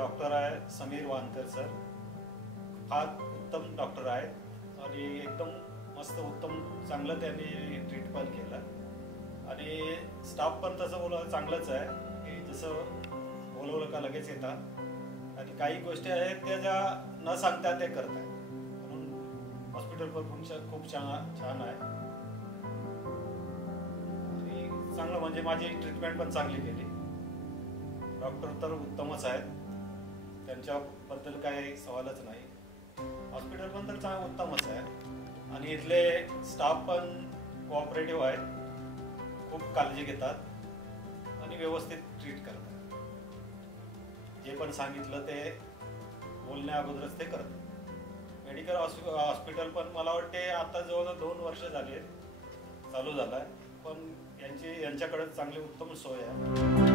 Doctor आहे Sameer Wankar sir. फार उत्तम डॉक्टर आहेत आणि एकदम मस्त उत्तम चांगलं त्यांनी ट्रीटमेंट केलं आणि स्टाफ पण तसं चांगलंच आहे की जसं बोलवलं का लगेच येतात आणि काही गोष्टी आहेत त्या ज्या न सांगता ते करतात. म्हणून हॉस्पिटल पण खूप छान आहे आणि चांगलं म्हणजे माझी ट्रीटमेंट पण चांगली केली. डॉक्टर तर उत्तमच आहेत, त्यांच्याबद्दल काही सवालच नाही. हॉस्पिटल पण तर उत्तमच आहे आणि इथले स्टाफ पण कोऑपरेटिव्ह आहेत, खूप काळजी घेतात आणि व्यवस्थित ट्रीट करतात. जे पण सांगितलं ते बोलण्या अगोदरच ते करतात. मेडिकल हॉस्पिटल पण मला वाटते आता जवळ 2 वर्ष झाली चालू झालं आहे, पण यांच्याकडे चांगली उत्तम सोय आहे.